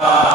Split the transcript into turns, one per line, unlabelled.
Uh...